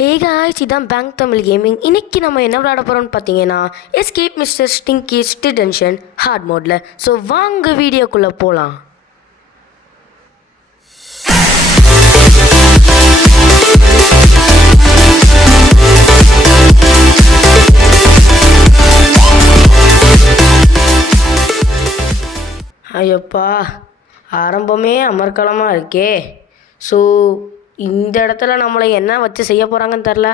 ஹே guys, இதான் bank Tamil gaming. இன்றைக்கி நம்ம என்ன விளையாட போகிறோம்னு பார்த்தீங்கன்னா escape mister stingy tension hard மோடில். ஸோ வாங்க வீடியோக்குள்ளே போகலாம். ஐயப்பா, ஆரம்பமே அமர்க்கலமாக இருக்கே. ஸோ இந்த இடத்துல நம்மளை என்ன வச்சு செய்ய போகிறாங்கன்னு தெரில.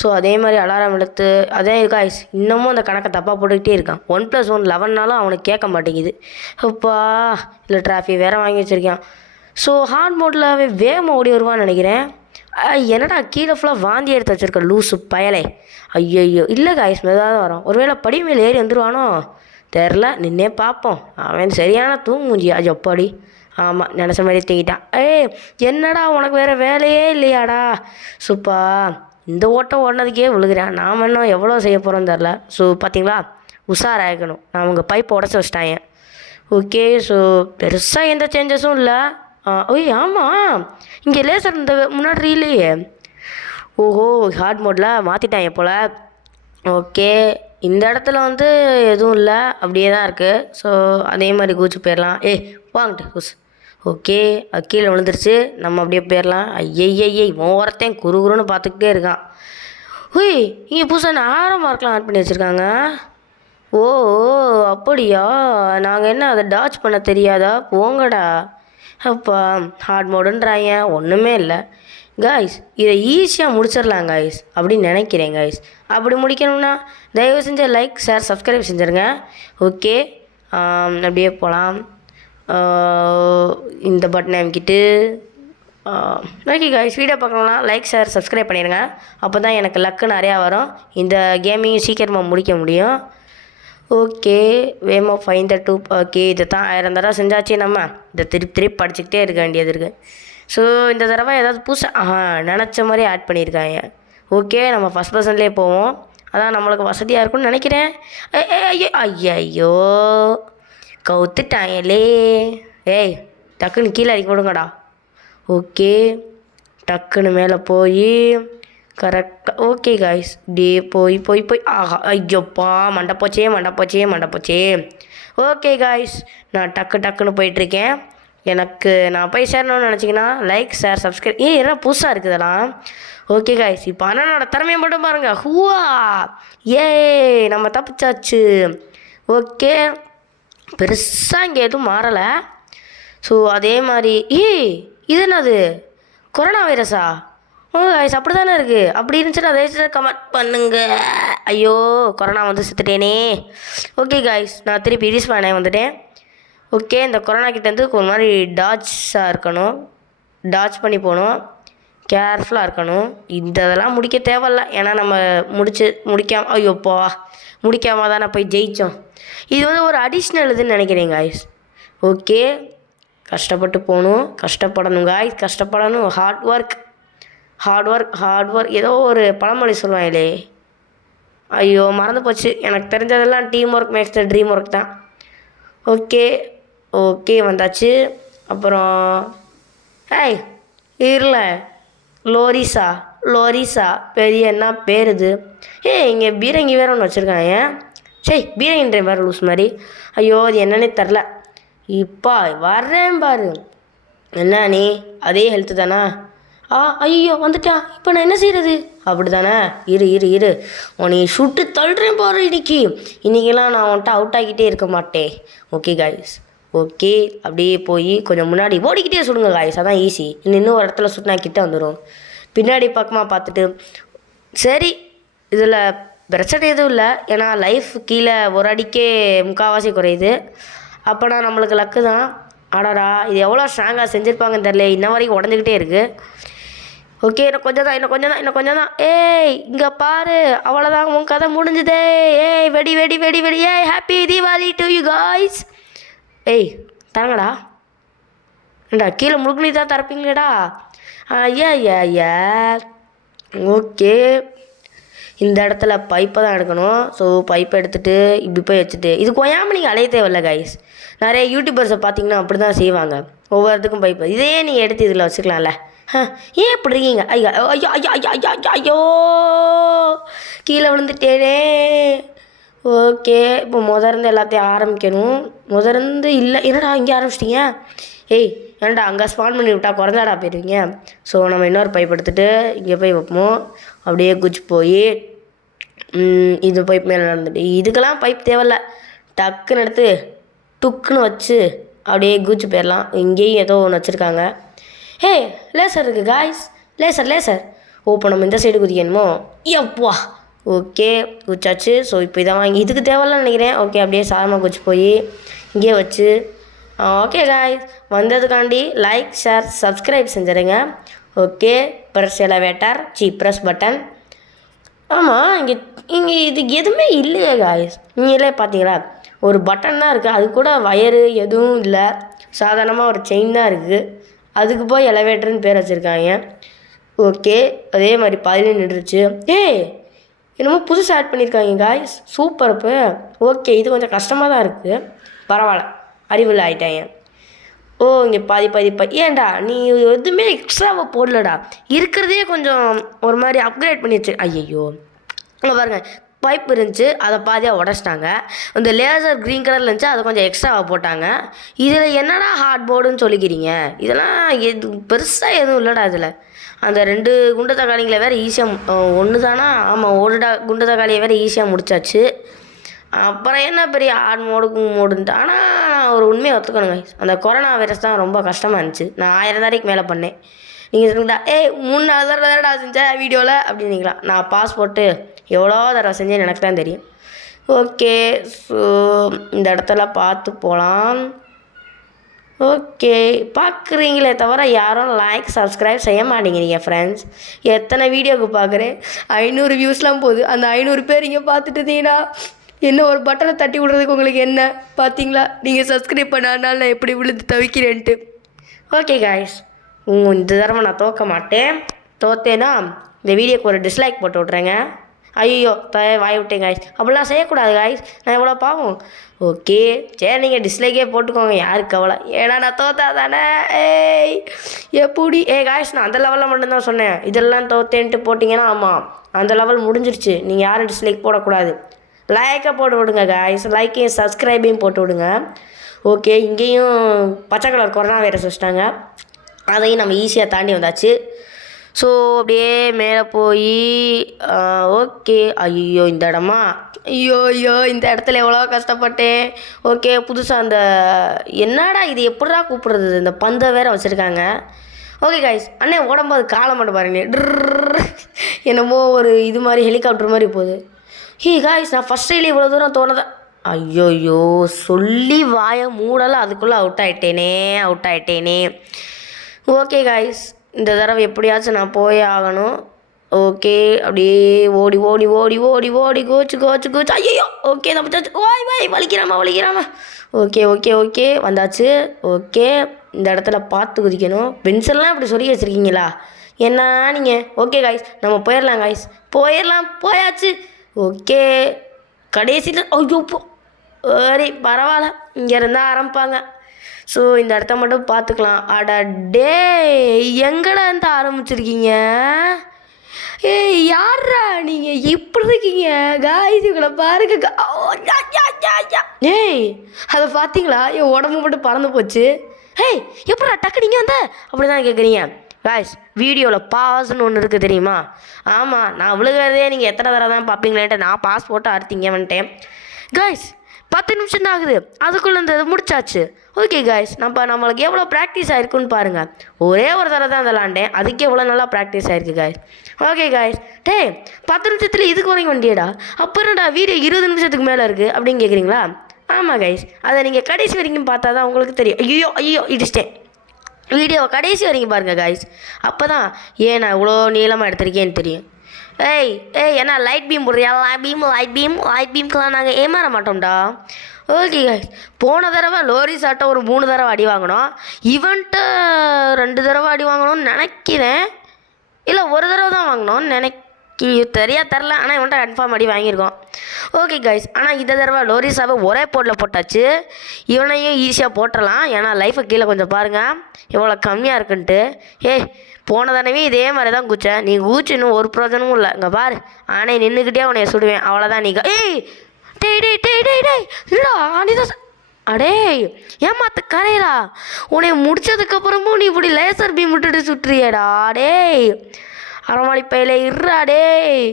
ஸோ அதே மாதிரி அலாரம் எடுத்து அதே காய்ஸ் இன்னமும் அந்த கணக்கை தப்பாக போட்டுக்கிட்டே இருக்கான். 1+1 11நாலும் அவனுக்கு கேட்க மாட்டேங்குது. அப்பா, இல்லை டிராஃபிக் வேறு வாங்கி வச்சுருக்கான். ஸோ ஹார்ட் மோடில் வேகமாக ஓடி வருவான்னு நினைக்கிறேன். என்னடா கீழே ஃபுல்லாக வாந்தி எடுத்து வச்சுருக்க லூஸு பயலே. ஐயோ இல்லை காய்ஸ், மெதுவாக வரோம். ஒருவேளை படி மேலே ஏறி வந்துடுவானோ தெரில. நின்னே பார்ப்போம். அவன் சரியான தூங்குஞ்சியா எப்பாடி. ஆமாம், நினச்ச மாதிரி தூங்கிட்டான். என்னடா உனக்கு வேறு வேலையே இல்லையாடா? சூப்பா, இந்த ஓட்டம் ஓடினதுக்கே விழுகிறேன். நாம் இன்னும் எவ்வளோ செய்ய போகிறோன்னு தெரில. ஸோ பார்த்தீங்களா, உஷாராகணும். நான் உங்கள் பைப்பை உடச்சி வச்சிட்டாங்க. ஓகே, ஸோ பெருசாக எந்த சேஞ்சஸும் இல்லை. ஆமாம், இங்கே லேசர் இந்த முன்னாடி இல்லையே. ஓஹோ, ஹார்ட் மோடில் மாற்றிட்டாங்க போல். ஓகே, இந்த இடத்துல எதுவும் இல்லை, அப்படியே தான் இருக்குது. ஸோ அதே மாதிரி கூச்சு போயிடலாம். வாங்கிட்டு கூசு. ஓகே, அது கீழே விழுந்துருச்சு. நம்ம அப்படியே போயிடலாம். ஐயையே, ஓரத்தையும் குறுகுறுன்னு பார்த்துக்கிட்டே இருக்கான். இங்கே புதுசாக ஆரம் மார்க்லாம் ஆட் பண்ணி வச்சுருக்காங்க. ஓ அப்படியா? நாங்கள் என்ன அதை டாச் பண்ண தெரியாதா? போங்கடா. அப்பா, ஹார்ட் மோடுன்றாங்க, ஒன்றுமே இல்லை காய்ஸ். இதை ஈஸியாக முடிச்சிடலாம் காய்ஸ் அப்படின்னு நினைக்கிறேன் காய்ஸ். அப்படி முடிக்கணும்னா தயவு செஞ்சு லைக், ஷேர், சப்ஸ்கிரைப் செஞ்சுருங்க. ஓகே, அப்படியே போகலாம். இந்த பட்டனை அமைக்கிட்டு ஓகே காய்ஸ், வீடியோ பார்க்கணும்னா லைக், ஷேர், சப்ஸ்கிரைப் பண்ணிடுங்க. அப்போ தான் எனக்கு லக்கு நிறையா வரும். இந்த கேமையும் சீக்கிரமாக முடிக்க முடியும். ஓகே, வேமோ ஃபைன் த டூ. ஓகே, இதை தான் 1000 தடவை செஞ்சாச்சு. நம்ம இதை திருப்பி படிச்சுக்கிட்டே இருக்க வேண்டியது இருக்குது. ஸோ இந்த தடவை ஏதாவது புதுசாக நினச்ச மாதிரி ஆட் பண்ணியிருக்காங்க. ஓகே, நம்ம ஃபஸ்ட் பர்சன்லேயே போவோம். அதான் நம்மளுக்கு வசதியாக இருக்கும்னு நினைக்கிறேன். ஐயோ கவுத்துட்டாங்களே. டக்குன்னு கீழே இறக்கி விடுங்கடா. ஓகே, டக்குன்னு மேலே போய் கரெக்டாக. ஓகே காய்ஸ், டே போய் ஆஹா, ஐயோப்பா, மண்டை போச்சே. ஓகே காய்ஸ், நான் டக்குன்னு போயிட்டுருக்கேன். நான் போய் சேரணும்னு நினச்சிங்கன்னா லைக், ஷேர், சப்ஸ்கிரைப். என்ன புதுசாக இருக்குதெல்லாம். ஓகே காய்ஸ், இப்போ அண்ணனோட திறமையை மட்டும் பாருங்கள். ஹூவா, நம்ம தப்பிச்சாச்சு. ஓகே, பெருசாக இங்கே எதுவும் மாறலை. ஸோ அதே மாதிரி இது என்னது, கொரோனா வைரஸா? காய்ஸ் அப்படி தானே இருக்குது. அப்படி இருந்துச்சுன்னா தயவுசெய்து கமெண்ட் பண்ணுங்க. ஐயோ, கொரோனா செத்துட்டேனே. ஓகே காய்ஸ், நான் திருப்பி ரீஸ்பான் ஆகி வந்துட்டேன். ஓகே, இந்த கொரோனா கிட்டேருந்து ஒரு மாதிரி டாட்ஸாக இருக்கணும், டாட்ச் பண்ணி போகணும், கேர்ஃபுல்லாக இருக்கணும். இதெல்லாம் முடிக்க தேவையில்ல, ஏன்னா நம்ம முடிக்காமல் தானே போய் ஜெயித்தோம். இது ஒரு அடிஷ்னல் இதுன்னு நினைக்கிறேன் காய்ஸ். ஓகே, கஷ்டப்பட்டு போகணும், கஷ்டப்படணும் காய்ஸ், கஷ்டப்படணும். ஹார்ட் ஒர்க் ஏதோ ஒரு பழமொழி சொல்லுவாங்களே. ஐயோ மறந்து போச்சு. எனக்கு தெரிஞ்சதெல்லாம் team work makes the dream work தான். ஓகே வந்தாச்சு. அப்புறம் இருல லோரிசா பெரிய என்ன பேர் இது? இங்கே பீரங்கி வேறு ஒன்று வச்சுருக்காங்க. பீரங்கின்ற வேறு லூஸ் மாதிரி. ஐயோ, அது என்னன்னே தெரில. இப்போ வர்றேன் பாரு. என்ன நீ அதே ஹெல்த்து தானா? ஐயோ வந்துட்டான். இப்போ நான் என்ன செய்கிறது? அப்படி தானே, இரு உன்னை சுட்டு தள்ளுறேன் பாரு. இன்றைக்கெல்லாம் நான் வந்துட்டு அவுட் ஆகிக்கிட்டே இருக்க மாட்டேன். ஓகே காய்ஸ், ஓகே, அப்படியே போய் கொஞ்சம் முன்னாடி ஓடிக்கிட்டே சுடுங்க காய்ஸ், அதான் ஈஸி. இன்னும் ஒரு இடத்துல சுட்டினா கிட்ட வந்துடும். பின்னாடி பக்கமாக பார்த்துட்டு. சரி, இதில் பிரச்சனை எதுவும் இல்லை, ஏன்னா லைஃப் கீழே ஒரு அடிக்கே முக்கால்வாசி குறையுது. அப்போனா நம்மளுக்கு லக்கு தான். ஆடாடா, இது எவ்வளோ ஸ்ட்ராங்காக செஞ்சுருப்பாங்கன்னு தெரியல, இன்ன வரைக்கும் உடஞ்சிக்கிட்டே இருக்குது. ஓகே, இன்னும் கொஞ்சம் தான். இங்கே பாரு, அவ்வளோதான், உன் கதை முடிஞ்சுதே. வெடி. Happy Deepavali to you guys. தரங்கடா. கீழே முழுக்குனி தான் தரப்பீங்களேடா. ஓகே, இந்த இடத்துல பைப்பை தான் எடுக்கணும். ஸோ பைப்பை எடுத்துகிட்டு இப்படி போய் வச்சுட்டு, இது கொய்யாமல் நீங்கள் அலைய தேவையில்ல கைஸ். நிறைய யூடியூபர்ஸை பார்த்தீங்கன்னா அப்படி தான் செய்வாங்க. ஒவ்வொருத்துக்கும் பைப்பு இதே நீங்கள் எடுத்து இதில் வச்சுக்கலாம்ல. ஏன் இப்படி இருக்கீங்க? ஐயா ஐயோ ஐயோ ஐயோ ஐயோ ஐயோ ஐயோ கீழே விழுந்துட்டேனே. ஓகே, இப்போ இருந்து எல்லாத்தையும் ஆரம்பிக்கணும். இருந்து இல்லை, என்னடா இங்கே ஆரம்பிச்சிட்டிங்க? ஏய் ஏன்டா அங்கே ஸ்பான் பண்ணி விட்டா குறைஞ்சாடா போயிடுவீங்க. ஸோ நம்ம இன்னொரு பைப் எடுத்துகிட்டு இங்கே போய் வைப்போம். அப்படியே குச்சி போய் இது பைப் மேலே நடந்துட்டு, இதுக்கெல்லாம் பைப் தேவையில்ல, டக்குன்னு எடுத்து டுக்குன்னு வச்சு அப்படியே குச்சி போயிடலாம். இங்கேயும் ஏதோ ஒன்று வச்சுருக்காங்க. ஹே, லேசர் இருக்குது காய்ஸ், லேசர். ஓ, இப்போ நம்ம இந்த சைடு குதிக்கணுமோ? எப்பா, ஓகே குச்சாச்சு. ஸோ இப்போ இதை வாங்கி இதுக்கு தேவையில்லன்னு நினைக்கிறேன். ஓகே, அப்படியே சாதமாக குச்சி போய் இங்கேயே வச்சு. ஓகே காய்ஸ், வந்ததுக்காண்டி லைக் ஷேர் சப்ஸ்கிரைப் செஞ்சுருங்க. Okay, press elevator press button. ஆமாம், இங்கே இது எதுவுமே இல்லையே காய்ஸ். நீங்களே பார்த்தீங்களா, ஒரு பட்டன் தான் இருக்குது, அது கூட வயரு எதுவும் இல்லை, சாதாரணமாக ஒரு செயின் தான் இருக்குது. அதுக்கு போய் எலவேட்டர்னு பேர் வச்சுருக்காங்க. ஓகே, அதே மாதிரி பாதிலே நின்றுச்சு. என்னமோ புதுசாக ஆட் பண்ணியிருக்காங்க காய்ஸ், சூப்பர். இப்போ ஓகே, இது கொஞ்சம் கஷ்டமாக தான் இருக்குது, பரவாயில்ல, அறிவில் ஆகிட்டாங்க. ஓ, இங்கே பாதி ஏன்டா நீ எதுவுமே எக்ஸ்ட்ராவாக போடலடா, இருக்கிறதே கொஞ்சம் ஒரு மாதிரி அப்கிரேட் பண்ணி வச்சு. ஐயோ, அங்கே பாருங்கள், பைப் இருந்துச்சு, அதை பாதியாக உடச்சிட்டாங்க. இந்த லேசர் க்ரீன் கலரில் இருந்துச்சு, அதை கொஞ்சம் எக்ஸ்ட்ராவாக போட்டாங்க. இதில் என்னடா ஹார்ட் போர்டுன்னு சொல்லிக்கிறீங்க? இதெல்லாம் எது பெருசாக எதுவும் இல்லைடா. இதில் அந்த 2 குண்டு தக்காளிங்களை வேறு ஈஸியாக ஒன்று தானா? ஆமாம், குண்டு தக்காளியை வேறு ஈஸியாக முடிச்சாச்சு. அப்புறம் என்ன பெரிய மோடுன்ட்டு. ஆனால் நான் ஒரு உண்மையை ஒத்துக்கணுங்க, அந்த கொரோனா வைரஸ் தான் ரொம்ப கஷ்டமாக இருந்துச்சு. நான் 1000 தடவைக்கு மேலே பண்ணேன். நீங்கள் சொல்லுங்கடா, 3-4 தடவை செஞ்சேன் வீடியோவில் அப்படின்னீங்களா? நான் பாஸ்போர்ட்டு எவ்வளோ தடவை செஞ்சேன்னு எனக்கு தான் தெரியும். ஓகே, ஸோ இந்த இடத்துல பார்த்து போகலாம். ஓகே, பார்க்குறீங்களே தவிர யாரும் லைக் சப்ஸ்கிரைப் செய்ய மாட்டேங்கிறீங்க ஃப்ரெண்ட்ஸ். எத்தனை வீடியோவுக்கு பார்க்குறேன், 500 வியூஸ்லாம் போகுது. அந்த 500 பேர் இங்கே பார்த்துட்டு இருந்தீங்கன்னா என்ன ஒரு பட்டனை தட்டி விடுறதுக்கு உங்களுக்கு என்ன? பார்த்தீங்களா, நீங்கள் சப்ஸ்கிரைப் பண்ணாதனால நான் எப்படி விழுந்து தவிக்கிறேன்ட்டு. ஓகே காய்ஸ், இந்த தடவை நான் தோற்க மாட்டேன். தோத்தேன்னா இந்த வீடியோக்கு ஒரு டிஸ்லைக் போட்டு விட்றேங்க. ஐயோ, வாய் விட்டேன் காய்ஸ், அப்படிலாம் செய்யக்கூடாது காய்ஸ், நான் எவ்வளோ பாவம். ஓகே, சரி, நீங்கள் டிஸ்லைக்கே போட்டுக்கோங்க, யாருக்கு கவலை, ஏன்னா நான் தோத்தா தானே. எப்படி காய்ஸ், நான் அந்த லெவலில் மட்டும்தான் சொன்னேன். இதெல்லாம் தோத்தேன்ட்டு போட்டிங்கன்னா ஆமாம், அந்த லெவல் முடிஞ்சிருச்சு. நீங்கள் யாரும் டிஸ்லைக் போடக்கூடாது, லைக்கை போட்டு விடுங்க காய்ஸ், லைக்கையும் சப்ஸ்கிரைபையும் போட்டு விடுங்க. ஓகே, இங்கேயும் பச்சை கலர் கொரோனா வைரஸ் வச்சுட்டாங்க, அதையும் நம்ம ஈஸியாக தாண்டி வந்தாச்சு. ஸோ அப்படியே மேலே போய் ஓகே. ஐயோ, இந்த இடமா, ஐயோ இந்த இடத்துல எவ்வளோ கஷ்டப்பட்டேன். ஓகே, புதுசாக அந்த என்னடா இது எப்படிடா கூப்பிடுறது, இந்த பந்தை வேறு வச்சுருக்காங்க. ஓகே காய்ஸ், அண்ணே ஓடும்போது காலை மட்டும் பாருங்க, என்னமோ ஒரு இது மாதிரி ஹெலிகாப்டர் மாதிரி போகுது. காய்ஸ், நான் ஃபஸ்ட் டைம்ல இவ்வளோ தூரம் தோணுதா? ஐயோயோ, சொல்லி வாயை மூடலை, அதுக்குள்ளே அவுட் ஆகிட்டேனே. ஓகே காய்ஸ், இந்த தடவை எப்படியாச்சும் நான் போய் ஆகணும். ஓகே, அப்படியே ஓடி கோச்சு. ஐயோ, ஓகே தப்பிச்சாச்சு. வாய் வலிக்கிறாமா. ஓகே வந்தாச்சு. ஓகே, இந்த இடத்துல பார்த்து குதிக்கணும். பென்சில்லாம் இப்படி சொல்லி வச்சுருக்கீங்களா என்ன நீங்கள்? ஓகே காய்ஸ், நம்ம போயிடலாம். போயாச்சு. ஓகே, கடைசியில் ஐயோ சரி பரவாயில்ல, இங்கே இருந்தால் ஆரம்பிப்பாங்க. ஸோ இந்த இடத்த மட்டும் பார்த்துக்கலாம். டே எங்கடா இருந்து ஆரம்பிச்சிருக்கீங்க? யாரா நீங்கள் இப்படி இருக்கீங்க காய்ஸ்? இவங்களை பாருங்க. அதை பார்த்தீங்களா, என் உடம்பு மட்டும் பறந்து போச்சு. எப்படா டக்கு நீங்கள் வந்த அப்படி தான் கேட்குறீங்க காய்ஸ். வீடியோவில் பாஸ்ன்னு ஒன்று இருக்குது தெரியுமா? ஆமாம், நான் விழுகிறதே நீங்கள் எத்தனை தடவை தான் பார்ப்பீங்களேன்ட்டு நான் பாஸ் போட்டு அறுத்தீங்க வந்துட்டேன் காய்ஸ். 10 நிமிஷம் தான் ஆகுது, அதுக்குள்ளே இந்த முடிச்சாச்சு. ஓகே காய்ஸ், நம்மளுக்கு எவ்வளோ ப்ராக்டிஸ் ஆகிருக்குன்னு பாருங்கள். ஒரே ஒரு தடவை தான் விளாண்டேன், அதுக்கு எவ்வளோ நல்லா ப்ராக்டிஸ் ஆகிருக்கு காய்ஸ். ஓகே காய்ஸ், 10 நிமிஷத்தில் இதுக்கு வரைக்கும் வண்டியடா, அப்புறம்டா வீடியோ 20 நிமிஷத்துக்கு மேலே இருக்குது அப்படின்னு கேட்குறீங்களா? ஆமாம் கைஸ், அதை நீங்கள் கடைசி வரைக்கும் பார்த்தா தான் உங்களுக்கு தெரியும். ஐயோ இடிச்சிட்டேன். வீடியோவை கடைசி வரைக்கும் பாருங்கள் காய்ஸ், அப்போ தான் ஏன் நான் இவ்வளோ நீளமாக எடுத்திருக்கேன்னு தெரியும். ஏன்னா லைட் பீம் போடுறியா? லைட் பீம்க்கெலாம் நாங்கள் ஏமாற மாட்டோம்டா. ஓகே காய்ஸ், போன தடவை லோரி சாட்டை ஒரு 3 தடவை அடி வாங்கினோம். இவன்ட்டு 2 தடவை அடி வாங்கணும்னு நினைக்கிறேன், இல்லை ஒரு தடவை தான் வாங்கினோன்னு தெரில. ஆனால் இவன்ட்ட கன்ஃபார்ம் அடி வாங்கியிருக்கோம். ஓகே கைஸ், ஆனால் இந்த தடவை லோரிசாவை ஒரே போட்டில் போட்டாச்சு. இவனையும் ஈஸியாக போட்டுடலாம், ஏன்னா லைஃபை கீழே கொஞ்சம் பாருங்கள் எவ்வளோ கம்மியாக இருக்குன்ட்டு. போன தடவை இதே மாதிரி தான் குச்சேன். நீ கூச்சு இன்னும் ஒரு பிரோஜனமும் இல்லை. இங்கே பாரு, ஆனே நின்றுக்கிட்டே உன்னை சுடுவேன். அவ்வளோதான். ஏய் டேய் டேய் டேய் டேய் டேய் இல்லடா ஆனிதான். அடே ஏமாத்து கரையலா, உன்னை முடிச்சதுக்கப்புறமும் நீ இப்படி லேசர் பீம் விட்டுட்டு சுட்டுறியடா. டேய் அரமாளி பையில இருறா டேய்.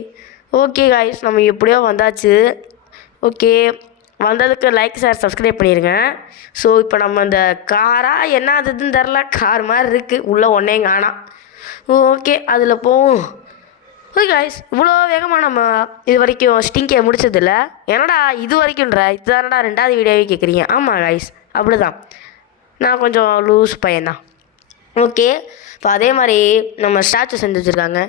ஓகே காய்ஸ், நம்ம எப்படியோ வந்தாச்சு. ஓகே, வந்ததுக்கு லைக் ஷேர் சப்ஸ்கிரைப் பண்ணிடுங்க. ஸோ இப்போ நம்ம இந்த காராக என்ன அதுன்னு தெரில, கார் மாதிரி இருக்குது, உள்ளே ஒன்றே காணாம். ஓகே, அதில் போவோம். ஓகே காய்ஸ், இவ்வளோ வேகமாக நம்ம இது வரைக்கும் ஸ்டிங்கை முடிச்சதில்ல. என்னடா இது வரைக்கும்ன்ற, இதுதானடா 2வது வீடியோவே கேட்குறீங்க. ஆமாம் காய்ஸ், அப்படி தான், நான் கொஞ்சம் லூஸ் பையன்தான். ஓகே, இப்போ அதே மாதிரி நம்ம ஸ்டாச்சு செஞ்சு வச்சுருக்காங்க.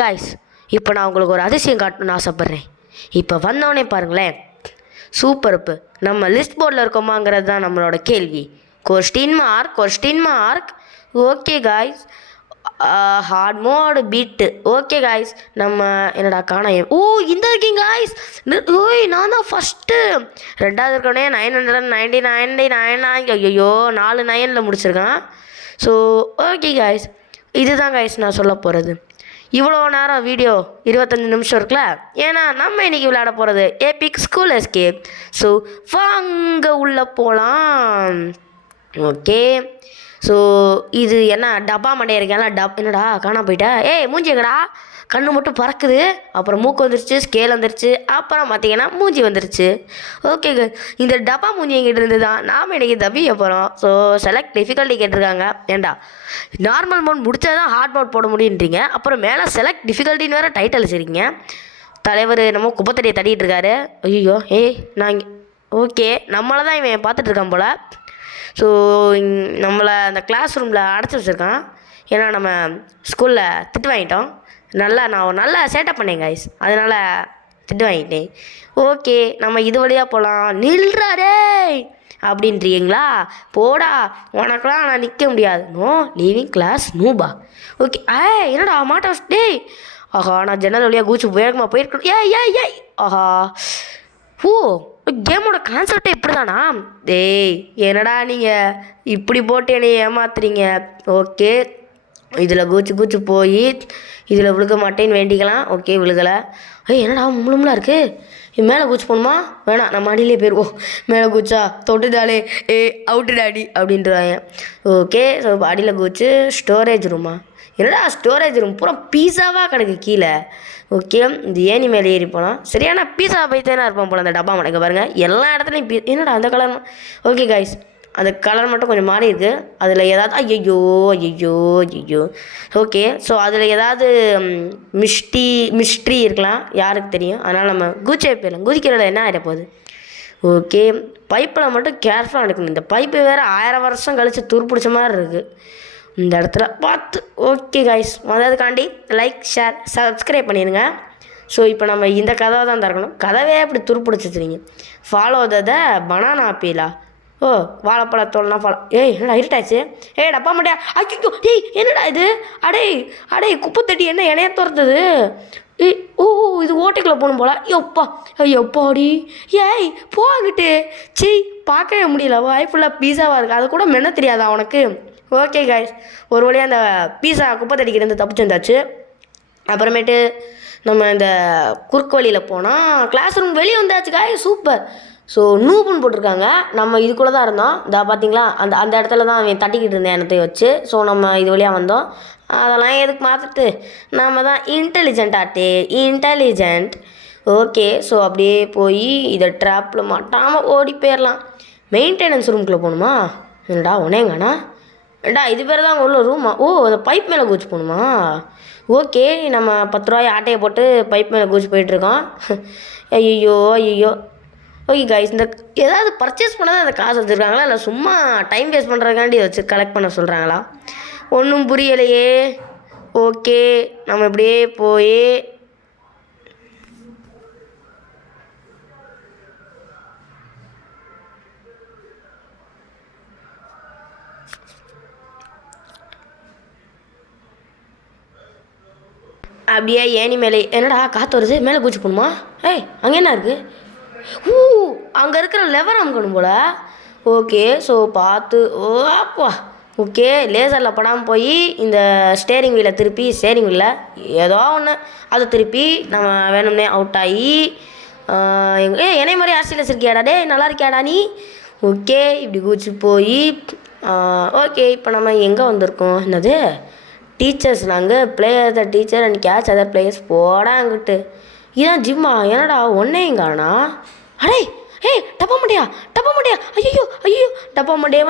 காய்ஸ், இப்போ நான் உங்களுக்கு ஒரு அதிசயம் காட்டணும்னு ஆசைப்பட்றேன். இப்போ வந்தோடனே பாருங்களேன், சூப்பர். இப்போ நம்ம லிஸ்ட் போர்டில் இருக்கோமாங்கிறது தான் நம்மளோட கேள்வி. Question mark. Okay guys, hard mode beat. Okay guys, நம்ம என்னடா காணோம். இந்த இருக்கீங்க காய்ஸ். ஓய் நான் தான் ஃபஸ்ட்டு. 2வது இருக்கோனே 999. ஐயோ 4 9ல் முடிச்சிருக்கான். ஸோ ஓகே காய்ஸ், இதுதான் காய்ஸ் நான் சொல்ல போகிறது. இவ்வளோ நேரம் வீடியோ 25 நிமிஷம் இருக்குல்ல, ஏன்னா நம்ம இன்றைக்கி விளையாட போகிறது எபிக் ஸ்கூல் எஸ்கேப். ஸோ வாங்க உள்ளே போகலாம். ஓகே, ஸோ இது என்ன டப்பா மண்டையா இருக்கேன். என்னடா காணா போயிட்டா. ஏய் மூஞ்சி எங்கடா, கண்ணு மட்டும் பறக்குது, அப்புறம் மூக்கு வந்துருச்சு, ஸ்கேல் வந்துருச்சு, அப்புறம் பார்த்தீங்கன்னா மூஞ்சி வந்துருச்சு. ஓகே, இந்த டப்பா மூஞ்சி எங்கிட்ட இருந்து தான் நாம் இன்றைக்கி தப்பிக்க போகிறோம். ஸோ செலக்ட் டிஃபிகல்ட்டி கேட்டிருக்காங்க. ஏண்டா நார்மல் மோட் முடித்தா தான் ஹார்ட் மோட் போட முடியுன்றீங்க, அப்புறம் மேலே செலக்ட் டிஃபிகல்ட்டின்னு வேறு டைட்டில் வச்சுருக்கீங்க. தலைவர் என்னமோ குப்பத்தடியை தட்டிகிட்டு இருக்காரு. ஐயோ நான் இங்கே. ஓகே, நம்மளை தான் இவன் பார்த்துட்ருக்கான் போல். ஸோ நம்மளை அந்த கிளாஸ் ரூமில் அடைச்சி வச்சுருக்கான். ஏன்னா நம்ம ஸ்கூலில் திட்டு வாங்கிட்டோம். நான் நல்லா சேட்டப் பண்ணேன் கைஸ், அதனால் திட்டு வாங்கிட்டேன். ஓகே, நம்ம இது வழியாக போகலாம். நில்றாடே அப்படின்றீங்களா? போடா, உனக்கெலாம் நான் நிற்க முடியாது. நோ லீவிங் கிளாஸ் நூபா. ஓகே, என்னடா மாட்டோம். டேய் ஆஹா, நான் ஜன்னல் வழியாக கூச்சு வேகமாக போயிருக்கணும். ஏய் ஆஹா. கேமோட கான்செப்டே இப்படி தானா? டேய் என்னடா நீங்கள் இப்படி போட்டு என்னை ஏமாத்துறீங்க. ஓகே, இதில் கூச்சு போய் இதில் விழுக மாட்டேன்னு வேண்டிக்கலாம். ஓகே, விழுகலை. என்னடா முழுமுலாம் இருக்குது. இது மேலே கூச்சு போகணுமா? வேணாம், நம்ம அடியிலே போயிடுவோம். மேலே கூச்சா தொட்டுட்டாலே அவுட்டு டாடி அப்படின்றாங்க. ஓகே, ஸோ இப்போ அடியில் கூச்சு. ஸ்டோரேஜ் ரூமா? என்னடா ஸ்டோரேஜ் ரூம் பூரா பீஸாவாக கிடக்கு கீழே. ஓகே, இந்த ஏணி மேலே ஏறி போகலாம். சரியான பீஸா பைத்தானே இருப்பான் போல் அந்த டப்பா மடக்க பாருங்கள், எல்லா இடத்துலையும் என்னடா அந்த கலர். ஓகே காய்ஸ், அந்த கலர் மட்டும் கொஞ்சம் மாறி இருக்குது. அதில் ஏதாவது ஐயோ. ஓகே, ஸோ அதில் ஏதாவது மிஸ்ட்ரி இருக்கலாம், யாருக்கு தெரியும். அதனால் நம்ம கூச்சே போயிடலாம். குதிக்கிறதுல என்ன ஆகிட போகுது. ஓகே, பைப்பில் மட்டும் கேர்ஃபுல்லாக எடுக்கணும். இந்த பைப்பு வேறு 1000 வருஷம் கழித்து துருப்பிடிச்ச மாதிரி இருக்குது இந்த இடத்துல பார்த்து. ஓகே காய்ஸ், வந்ததுக்காண்டி லைக் ஷேர் சப்ஸ்கிரைப் பண்ணிடுங்க. ஸோ இப்போ நம்ம இந்த கதவை தான் திறக்கணும். கதவே அப்படி துருப்பிடிச்சி வச்சுருங்க. ஃபாலோ த பனானா அப்பீலா. வாழைப்பழத்தோல்னா ஃபாலோ. என்னடா இருட்டாச்சு. டப்பா மாட்டியா. ஐயோ என்னடா இது. அடே குப்பை தட்டி என்ன இணைய துரத்துது. இது ஓட்டைக்குள்ளே போகணும் போல. ஐயோப்பாடி. போகிட்டு பார்க்கவே முடியல. வாய்ஃபுல்லாக பீஸாவாக இருக்குது, அது கூட மென்ன தெரியாதா உனக்கு. ஓகே காய்ஸ், ஒரு வழியாக அந்த பீஸா குப்பை தடிக்கிறது தப்பிச்சு வந்தாச்சு. அப்புறமேட்டு நம்ம இந்த குறுக்கு வழியில் போனால் கிளாஸ் ரூம் வெளியே வந்தாச்சு காய்ஸ். சூப்பர். ஸோ நூப்புன்னு போட்டிருக்காங்க. நம்ம இதுக்குள்ளே தான் இருந்தோம். பார்த்தீங்களா, அந்த இடத்துல தான் அவன் தட்டிக்கிட்டு இருந்தேன் என்னத்தை வச்சு. ஸோ நம்ம இது வழியாக வந்தோம். அதெல்லாம் எதுக்கு மாற்றிட்டு நம்ம தான் இன்டெலிஜென்ட். ஓகே, ஸோ அப்படியே போய் இதை ட்ராப்பில் மாட்டாமல் ஓடி போயிடலாம். மெயின்டெனன்ஸ் ரூம்குள்ளே போகணுமா? என்னடா உனேங்கண்ணா. இது பேர் தான் உள்ள ரூமா? அந்த பைப் மேலே கூச்சு போகணுமா? ஓகே, நம்ம 10 ரூபாய் ஆட்டையை போட்டு பைப் மேலே கூச்சு போயிட்டுருக்கோம். ஐயோ. ஓகே காய்ஸ், இந்த ஏதாவது பர்ச்சேஸ் பண்ணால் அந்த காசு வச்சுருக்காங்களா, இல்லை சும்மா டைம் வேஸ்ட் பண்ணுறதுக்காண்டி வச்சு கலெக்ட் பண்ண சொல்கிறாங்களா? ஒன்றும் புரியலையே. ஓகே, நம்ம இப்படியே போய் அப்படியே ஏணி மேலே. என்னடா காற்று வருது, மேலே கூச்சி போகணுமா? அங்கே என்ன இருக்குது? அங்கே இருக்கிற லெவர் அமுக்கணும் போல். ஓகே, ஸோ பார்த்து. அப்பா ஓகே லேசரில் படாமல் போய் இந்த ஸ்டேரிங் வீலை திருப்பி ஸ்டேரிங் வீலில் ஏதோ ஒன்று அதை திருப்பி நம்ம வேணும்னே அவுட் ஆகி என்னை மாதிரி ஆர்சிஎல்எஸ் இருக்கியாடா டே நல்லா இருக்கியாடா நீ ஓகே இப்படி குதிச்சு போய் ஓகே இப்போ நம்ம எங்கே வந்திருக்கோம் என்னது டீச்சர்ஸ் நாங்கள் player the teacher and catch other players போடா அங்கிட்டு இதான் ஜிம்மா என்னடா ஒன்றையும் காணா அடே ஏய் டப்பா மண்டையா ஐயோ டப்பா மண்டையை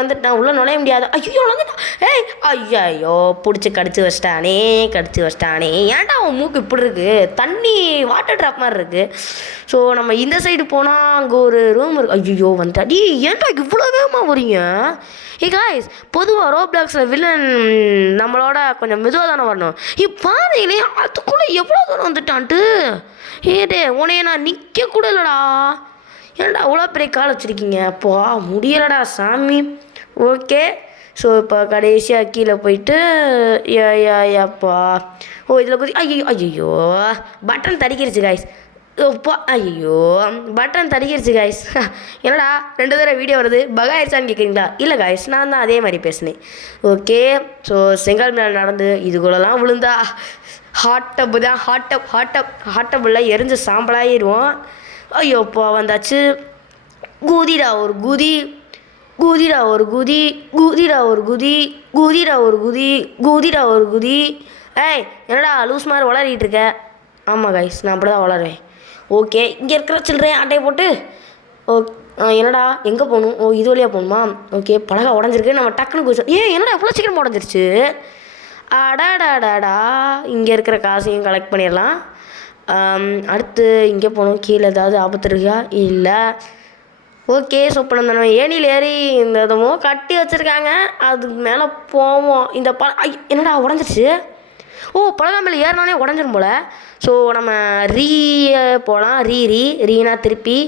வந்துட்டான் உள்ளே நுழைய முடியாது ஐயோ வந்துட்டான் ஏய் ஐயோ பிடிச்சி கடிச்சு வச்சிட்டானே ஏன்டா அவன் மூக்கு இப்படி இருக்குது தண்ணி வாட்டர் ட்ராப் மாதிரி இருக்குது ஸோ நம்ம இந்த சைடு போனால் அங்கே ஒரு ரூம் இருக்குது ஐயோ வந்துட்டா டி ஏன்டா இவ்வளோ வேகமாக வரீங்க காய்ஸ் பொதுவாக ரோப்ளாக்ஸில் வில்லன் நம்மளோட கொஞ்சம் மெதுவாக தானே வரணும் பாதையிலே அதுக்குள்ளே எவ்வளோ தூரம் வந்துட்டான்ட்டு ஏடே உனைய நான் நிற்க கூட இல்லைடா ஏன்டா அவ்வளோ பெரிய கால் வச்சுருக்கீங்க அப்போ முடியலடா சாமி ஓகே ஸோ இப்போ கடைசியாக கீழே போயிட்டு அப்பா இதில் குதி ஐயோ பட்டன் தடிக்கிருச்சு காய்ஸ் இப்போ ஐயோ பட்டன் தடிக்கிருச்சு காய்ஸ் என்னடா 2 தடவை வீடியோ வருது பகாயிருச்சான்னு கேட்குறீங்களா இல்லை காய்ஸ் நான் தான் அதே மாதிரி பேசினேன் ஓகே ஸோ செங்கல் மேலே நடந்து இதுக்குள்ளெல்லாம் விழுந்தா ஹாட்டப்பு தான் ஹாட்டப்புள்ள எரிஞ்சு சாம்பலாகிடுவோம் ஐயோ இப்போ வந்தாச்சு கூதிடா ஒரு குதி ஏய் என்னடா லூஸ் மாதிரி வளரிட்டு இருக்க ஆமாம் கைஸ் நான் அப்படி தான் வளருவேன் ஓகே இங்கே இருக்கிற சில்லறையை ஆட்டையை போட்டு என்னடா எங்கே போகணும் இது வழியாக போகணுமா ஓகே பலகா உடஞ்சிருக்கு நம்ம டக்குன்னு குதிச்சோம் என்னடா எவ்வளோ சீக்கிரம் உடஞ்சிருச்சு அடாடாடாடா இங்கே இருக்கிற காசையும் கலெக்ட் பண்ணிடலாம் அடுத்து இங்கே போகணும் கீழே ஏதாவது ஆபத்து இருக்கா இல்லை ஓகே ஸோ இப்போ நம்ம ஏணியில் ஏறி இந்த இதமோ கட்டி வச்சுருக்காங்க அதுக்கு மேலே போவோம் இந்த என்னடா உடஞ்சிருச்சு பலகா மேலே ஏறினாலே உடஞ்சிரும் போல் ஸோ நம்ம போகலாம் ரீனா திருப்பி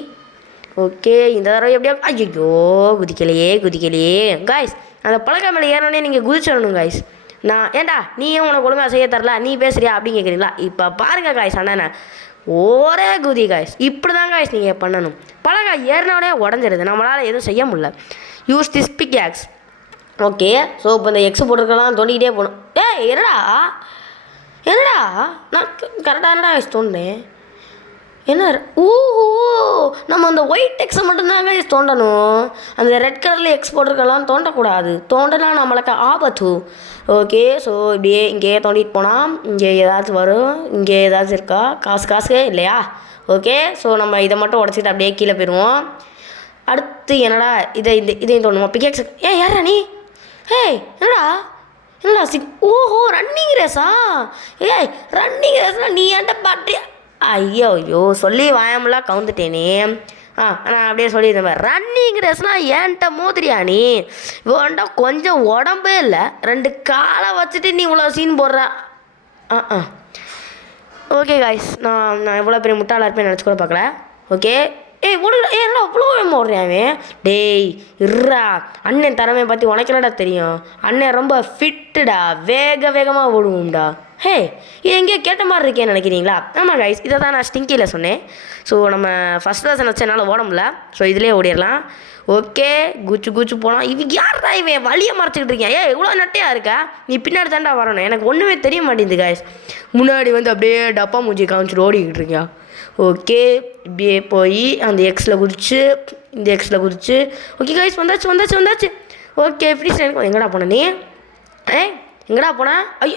ஓகே இந்த தடவை எப்படியா ஐயோ குதிக்கலையே காய்ஸ் அந்த பலகா மேலே ஏறினாலே நீங்கள் குதிச்சிடணும் காய்ஸ் நான் ஏன்டா நீயும் உனக்கு ஒழுங்காக செய்ய தரல நீ பேசுறியா அப்படின்னு கேட்குறீங்களா இப்போ பாருங்கள் காய்ஸ் அண்ணனை ஒரே குதி காய்ஸ் இப்படி தான் காய்ஸ் நீங்கள் பண்ணணும் பலகா ஏறினாலே உடஞ்சிருது நம்மளால் எதுவும் செய்ய முடியல யூஸ் திஸ் பிக்ஆக்ஸ் ஓகே ஸோ இப்போ இந்த எக்ஸ் போட்டிருக்கலாம் தோண்டிக்கிட்டே போகணும் என்னடா நான் கரெக்டானடா காய்ஸ் தோண்டேன் என்ன நம்ம அந்த ஒயிட் எக்ஸை மட்டும்தாங்க தோண்டணும் அந்த ரெட் கலரில் எக்ஸ் போட்டிருக்கலாம் தோண்டக்கூடாது தோண்டனா நம்மளுக்கு ஆபத்து ஓகே ஸோ இப்படியே இங்கேயே தோண்டிட்டு போனால் இங்கே ஏதாச்சும் வரும் இங்கே ஏதாச்சும் இருக்கா காசு இல்லையா ஓகே ஸோ நம்ம இதை மட்டும் உடச்சிட்டு அப்படியே கீழே போயிடுவோம் அடுத்து என்னடா இதையும் தோணுமா பிகேக்ஸ் யாரா நீ என்னடா ரன்னிங் ரேஸா ரன்னிங் ரேஸ்னா நீ ஏன்ட்ட பாட்டியா ஐயோ சொல்லி வாயாமலாம் கவுந்துட்டேனே நான் அப்படியே சொல்லியிருந்தேன் ரன்னிங் ரேஸ்னால் ஏன்ட்ட மோதிரியா நீ இவன்டா கொஞ்சம் உடம்பே இல்லை 2 காலை வச்சுட்டு நீ இவ்வளோ சீன் போடுற ஓகே காய்ஸ் நான் எவ்வளோ பெரிய முட்டாளாக இருப்பேன் நினச்சி கூட பார்க்கல ஓகே என்னடா அவ்வளோ ஓடுறியாவே டேய் இருறா அண்ணன் திறமையை பற்றி உனக்கு என்னடா தெரியும் அண்ணன் ரொம்ப ஃபிட்டுடா வேகமாக ஓடுவோம்டா இது எங்கேயோ கேட்ட மாதிரி இருக்கேன்னு நினைக்கிறீங்களா ஆமாம் கைஸ் இதை தான் நான் ஸ்டிங்கியில் சொன்னேன் ஸோ நம்ம ஃபஸ்ட் பர்சன் வச்சு என்னால் ஓட முடியல ஸோ இதிலே ஓடிடலாம் ஓகே குச்சு போனால் யாரா இவன் வழியை மறைச்சிக்கிட்டு இருக்கேன் இவ்வளோ நட்டையாக இருக்கா நீ பின்னாடி தாண்டா வரணும் எனக்கு ஒன்றுமே தெரிய மாட்டேங்குது கைஸ் முன்னாடி வந்து அப்படியே டப்பா மூஞ்சி காமிச்சிட்டு ஓடிக்கிட்டு இருக்கியா ஓகே இப்படியே போய் அந்த எக்ஸில் குதிச்சு இந்த எக்ஸில் குதிச்சு ஓகே கைஸ் வந்தாச்சு ஓகே ஃப்ரீஸ் எனக்கு எங்கடா போன நீ எங்கடா போன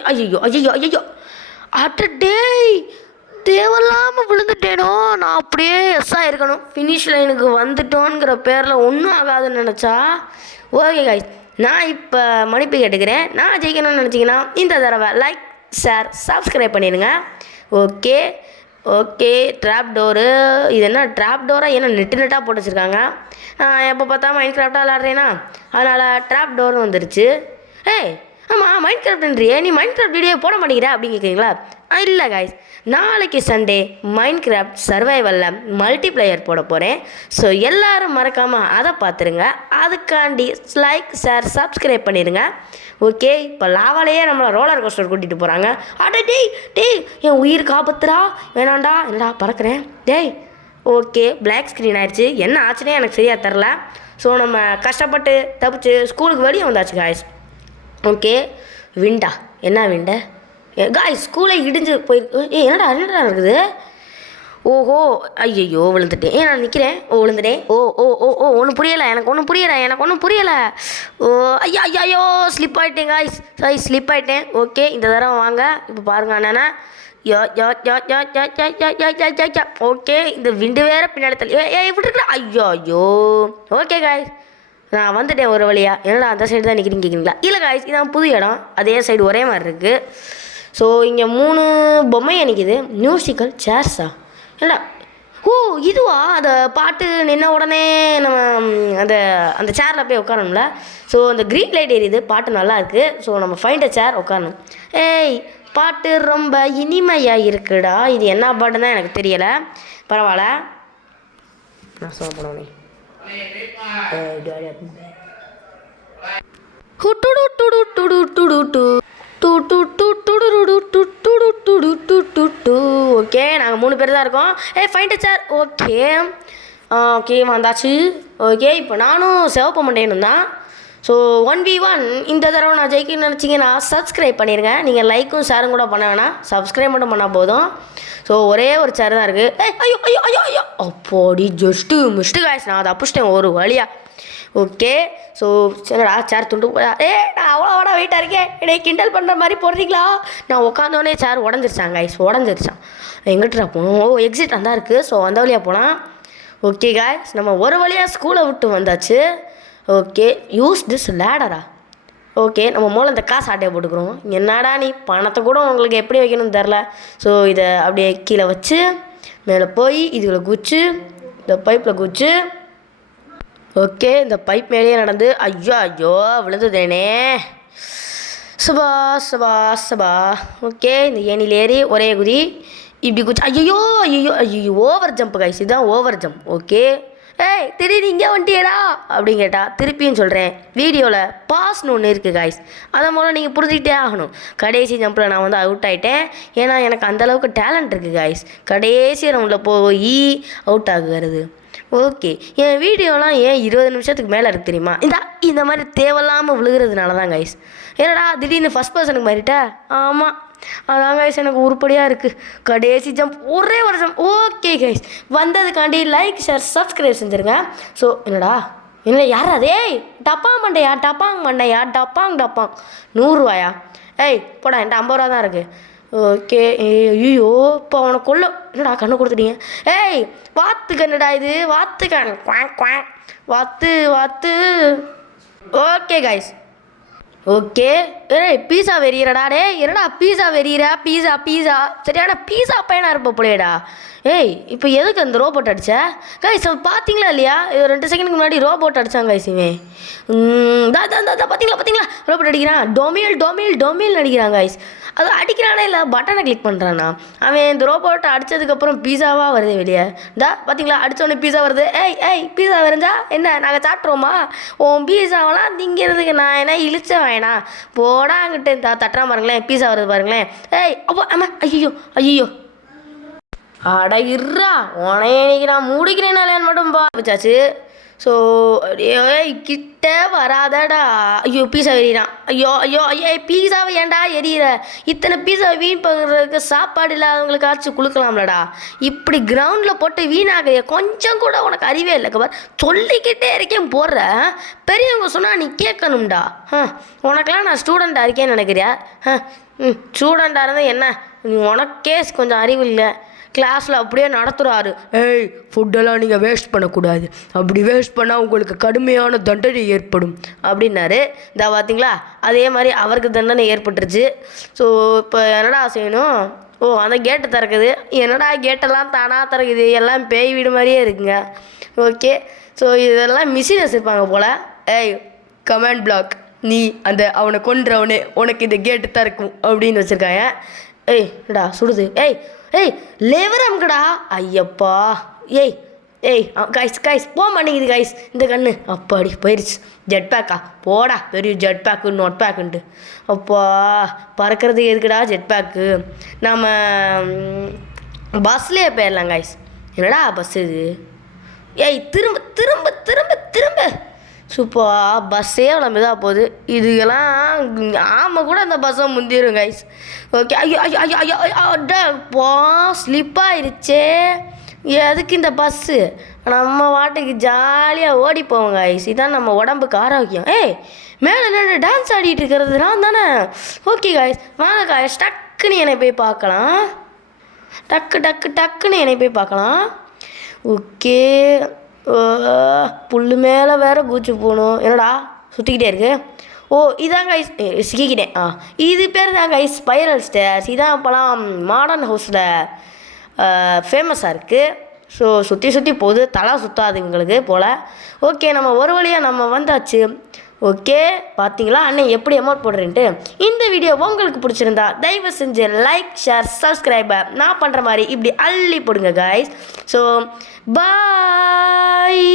ஐயோ அட்ட டேய் தேவையில்லாமல் விழுந்துட்டேனோ நான் அப்படியே எஸ்ஸாக இருக்கணும் ஃபினிஷ் லைனுக்கு வந்துட்டோங்கிற பேரில் ஒன்றும் ஆகாதுன்னு நினச்சா ஓகே கைஸ் நான் இப்போ மன்னிப்பு கேட்டுக்கிறேன் நான் ஜெயிக்கணும்னு நினச்சிங்கன்னா இந்த தடவை லைக் ஷேர் சப்ஸ்கிரைப் பண்ணிடுங்க ஓகே ட்ராப் டோரு இது என்ன ட்ராப் டோராக என்ன நெட்டாக போட்டு வச்சுருக்காங்க எப்போ பார்த்தா மைண்ட் கிராஃப்டாக விளாட்றேன்னா அதனால் ட்ராப் டோர்னு வந்துருச்சு ஆமாம் மைண்ட் கிராஃப்ட்ன்றியே நீ மைண்ட் கிராஃப்ட் வீடியோ போட மாட்டேங்கிற அப்படின்னு கேட்குறீங்களா இல்லை காய்ஸ் நாளைக்கு சண்டே மைண்ட் கிராஃப்ட் சர்வைவலில் மல்டிப்ளேயர் போட போகிறேன் ஸோ எல்லோரும் மறக்காமல் அதை பார்த்துருங்க அதுக்காண்டி லைக் ஷேர் சப்ஸ்கிரைப் பண்ணிடுங்க ஓகே இப்போ லாவாலேயே நம்மளை ரோலர் கோஸ்டர் கூட்டிகிட்டு போகிறாங்க டேய் என் உயிர் காப்பாத்துறா வேணாண்டா என்னடா பறக்கிறேன் ஓகே பிளாக் ஸ்க்ரீன் ஆயிடுச்சு என்ன ஆச்சுன்னே எனக்கு சரியாக தெரில ஸோ நம்ம கஷ்டப்பட்டு தப்பிச்சு ஸ்கூலுக்கு வெளியே வந்தாச்சு காய்ஸ். ஓகே, விண்டா என்ன விண்டை காய்ஸ், ஸ்கூலே இடிஞ்சு போயிருக்கு. என்னடா இருக்குது? ஓஹோ, ஐயையோ விழுந்துட்டேன். நான் நிற்கிறேன். விழுந்துட்டேன். ஒன்றும் புரியலை, எனக்கு ஒன்றும் புரியலை. ஐயா ஐயோ ஸ்லிப் ஆகிட்டேன் காய்ஸ், ஸ்லிப் ஆகிட்டேன். ஓகே, இந்த தடவை வாங்க. இப்போ பாருங்க அண்ணா. ஓகே, இந்த விண்டு வேற பின்னாடி தள்ளி விட்டுருக்குறா. ஐயோ. ஓகே காய்ஸ், நான் வந்துட்டேன் ஒரு வழியா. என்னடா அந்த சைடு தான் நிற்கிறீங்க கேட்குறீங்களா? இல்லை காய்ஸ், இதான் புது இடம், அதே சைடு ஒரே மாதிரி இருக்குது. ஸோ இங்கே 3 பொம்மையை நிற்கிது. மியூசிக்கல் சேர்ஸா? என்னடா இதுவா? அந்த பாட்டு நின்ன உடனே நம்ம அந்த சேரில் போய் உட்காரணும்ல. ஸோ அந்த க்ரீன் லைட் எரியுது, பாட்டு நல்லா இருக்குது. ஸோ நம்ம ஃபைண்ட் அ சேர் உட்காரணும். பாட்டு ரொம்ப இனிமையாக இருக்குடா. இது என்ன பாட்டுன்னு தான் எனக்கு தெரியலை. பரவாயில்ல, நான் சொல்ல போனே. ஓகே, நாங்கள் 3 பேர் தான் இருக்கோம். Find sir. ஓகே வந்தாச்சு. ஓகே, இப்போ நானும் சிவப்பு மண்டேனும் தான். ஸோ 1v1 இந்த தடவை நான் ஜெயிக்கணும்னு நினச்சிங்கன்னா சப்ஸ்கிரைப் பண்ணிடுங்க. நீங்கள் லைக்கும் ஷேரும் கூட பண்ண வேணாம், சப்ஸ்கிரைப் மட்டும் பண்ணால் போதும். ஸோ ஒரே ஒரு சேர் தான் இருக்குது. ஐயோ அப்போடி ஜஸ்ட்டு மிஸ்ட்டு காய்ஸ், நான் அதை அப்பிச்சிட்டேன் ஒரு வழியா. ஓகே, ஸோ சரிடா, சேர் துண்டு நான் அவ்வளோவாடா வெயிட்டாக இருக்கேன், என்னை கிண்டல் பண்ணுற மாதிரி போடுறீங்களா? நான் உட்காந்தோடனே சேர் உடஞ்சிருச்சான் கைஸ், உடஞ்சிருச்சான். எங்கிட்டா போகணும்? எக்ஸிட் அந்த இருக்குது. ஸோ அந்த வழியாக போகலாம். ஓகே காய்ஸ், நம்ம ஒரு வழியாக ஸ்கூலை விட்டு வந்தாச்சு. ஓகே, யூஸ் திஸ் லேடரா? ஓகே, நம்ம மூலம் இந்த காசு ஆட்டையை போட்டுக்கிறோம். என்னடா நீ பணத்தை கூட உங்களுக்கு எப்படி வைக்கணும்னு தெரில. ஸோ இதை அப்படியே கீழே வச்சு மேலே போய் இதுகளை குச்சி இந்த பைப்பில் குச்சி. ஓகே, இந்த பைப் மேலேயே நடந்து ஐயோ விழுந்துதேனே. சபா. ஓகே, இந்த ஏணியில் ஏறி ஒரே குதி இப்படி குச்சி. ஐயோ ஓவர் ஜம்ப் கைஸ், இதுதான் ஓவர் ஜம்ப். ஓகே, திடீர்னு இங்கே வந்துட்டியடா அப்படின்னு கேட்டால் திருப்பியும் சொல்கிறேன், வீடியோவில் பாஸ்னு ஒன்று இருக்குது காய்ஸ், அதை மூலம் நீங்கள் புரிஞ்சுக்கிட்டே ஆகணும். கடைசி ஜம்பில் நான் அவுட் ஆகிட்டேன். ஏன்னா எனக்கு அந்தளவுக்கு டேலண்ட் இருக்குது காய்ஸ், கடைசி ரவுண்டில் போய் அவுட் ஆகுறது. ஓகே, என் வீடியோலாம் ஏன் 20 நிமிஷத்துக்கு மேலே இருக்குது தெரியுமா? இந்த மாதிரி தேவையில்லாமல் விழுகிறதுனால தான் கைஸ். என்னடா திடீர்னு ஃபஸ்ட் பர்சனுக்கு மாறிட்டா? ஆமாம், அதான் கைஸ் எனக்கு உருப்படியாக இருக்குது. கடைசி ஜம்ப் ஒரே ஒரு ஜம்ப். ஓகே கைஸ், வந்ததுக்காண்டி லைக் ஷேர் சப்ஸ்கிரைப் செஞ்சுருங்க. ஸோ என்னடா யார் அதே டப்பாங் மண்டையா டப்பாங் 100 ரூபாயா? போடா, என்கிட்ட 50 ரூபா தான் இருக்குது. ஓகே, ஐயோ இப்போ அவனை கொல்ல. என்னடா கண்ணு கொடுத்துட்டீங்க? வாத்து கண்ணுடா இது, வாத்து கண் வாத்து. Okay guys, okay. பீஸா வெறியறடா. என்னடா பீஸா வெறியிற? பீஸா சரியான பீஸா பையனாக இருப்ப போலேடா. இப்போ எதுக்கு அந்த ரோபோட் அடிச்ச கைஸ்? பார்த்தீங்களா இல்லையா? 2 செகண்டுக்கு முன்னாடி ரோபோட் அடித்தாங்க கைஸ். இவன் பார்த்தீங்களா ரோபோட் அடிக்கிறான். டொமில் அடிக்கிறான் கைஸ். அது அடிக்கிறானே இல்லை, பட்டனை கிளிக் பண்ணுறானா அவன். இந்த ரோபோட்டை அடித்ததுக்கப்புறம் பீஸாவாக வருது வெளியே. பார்த்தீங்களா, அடித்தோடனே பீஸா வருது. பீஸா வரைஞ்சா என்ன நாங்கள் சாப்பிட்றோமா? உன் பீஸாவெல்லாம் திங்கிறதுக்கு நான் என்ன இழிச்ச வேணா? போடா அங்கிட்டு தட்டுறா பாருங்களேன், பீஸா வருது பாருங்களேன். அப்போ ஆமாம். ஐயோ அட இருறா, உனையே இன்னைக்கு நான் மூடிக்கிறேன் மட்டும் வச்சாச்சு. ஸோ கிட்ட வராதடா. ஐயோ பீஸா எறிகிறான். ஐயோ பீஸாவை ஏன்டா எறிகிற? இத்தனை பீஸா வீண் பண்ணுறதுக்கு சாப்பாடு இல்லாதவங்களுக்காச்சும் கொடுக்கலாம்லடா. இப்படி கிரவுண்டில் போட்டு வீணாக கொஞ்சம் கூட உனக்கு அறிவே இல்லை. கவர் சொல்லிக்கிட்டே இருக்கேன் போடுற. பெரியவங்க சொன்னால் நீ கேட்கணும்டா. உனக்கெல்லாம் நான் ஸ்டூடெண்ட்டாக இருக்கேன்னு நினைக்கிறியா? ஸ்டூடெண்ட்டாக இருந்தால் என்ன, உனக்கே கொஞ்சம் அறிவு இல்லை. கிளாஸில் அப்படியே நடத்துகிறாரு. ஃபுட்டெல்லாம் நீங்கள் வேஸ்ட் பண்ணக்கூடாது, அப்படி வேஸ்ட் பண்ணால் உங்களுக்கு கடுமையான தண்டனை ஏற்படும் அப்படின்னாரு. இந்த பார்த்தீங்களா, அதே மாதிரி அவருக்கு தண்டனை ஏற்பட்டுருச்சு. ஸோ இப்போ என்னடா செய்யணும்? அந்த கேட்டு திறக்குது. என்னடா கேட்டெல்லாம் தானாக திறக்குது, எல்லாம் பேய் வீடு மாதிரியே இருக்குங்க. ஓகே, ஸோ இதெல்லாம் மிஷின் வச்சுருப்பாங்க போல். கமெண்ட் பிளாக், நீ அவனை கொன்றவனே உனக்கு இந்த கேட்டு திறக்கும் அப்படின்னு வச்சுருக்காங்க. டா சுடுது. லேவர் அமுக்கடா. ஐயப்பா. கைஸ் போக மாட்டேங்குது கைஸ் இந்த கண்ணு. அப்பாடி போயிடுச்சு. ஜெட் பேக்கா? போடா, பெரிய ஜெட் பேக்கு நோட் பேக்குன்ட்டு. அப்பா பறக்கிறதுக்கு எதுக்குடா ஜெட் பேக்கு? நம்ம பஸ்லேயே போயிடலாம் கைஸ். என்னடா பஸ் இது? திரும்ப திரும்ப திரும்ப திரும்ப சூப்பர் பஸ்ஸே அவ்வளோ மெதுவாக போகுது. இதுக்கெல்லாம் ஆமாம் கூட அந்த பஸ்ஸை முந்திரும் கைஸ். ஓகே ஐயோ ஐயோ ஐயோ ஐயோ அடப்பா ஸ்லிப்பாயிருச்சே. எதுக்கு இந்த பஸ்ஸு? நம்ம வாட்டுக்கு ஜாலியாக ஓடி போவோம் கைஸ். இதான் நம்ம உடம்புக்கு ஆரோக்கியம். ஏய் மேலே நின்று டான்ஸ் ஆடிட்டு இருக்கிறது நான் தானே. ஓகே கைஸ் வாங்க கைஸ் டக்குன்னு என்னை போய் பார்க்கலாம். டக்குன்னு என்னை போய் பார்க்கலாம். ஓகே புல் மேலே வேற கூச்சு போகணும். என்னடா சுற்றிக்கிட்டே இருக்கு. ஓ இதான் கைஸ் சிக்கிக்கிட்டேன். இது பேர் தான் கைஸ் ஸ்பைரல் ஸ்டேர்ஸ். இதான் இப்போலாம் மாடர்ன் ஹவுஸில் ஃபேமஸாக இருக்குது. ஸோ சுற்றி போகுது, தலை சுற்றாது எங்களுக்கு போல். ஓகே நம்ம ஒரு வழியாக நம்ம வந்தாச்சு. ஓகே பார்த்தீங்களா அண்ணன் எப்படி அமௌண்ட் போடுறேன்ட்டு. இந்த வீடியோ உங்களுக்கு பிடிச்சிருந்தா தயவு செஞ்சு லைக் ஷேர் சப்ஸ்கிரைபர் நான் பண்ணுற மாதிரி இப்படி அள்ளி போடுங்க கைஸ். So bye.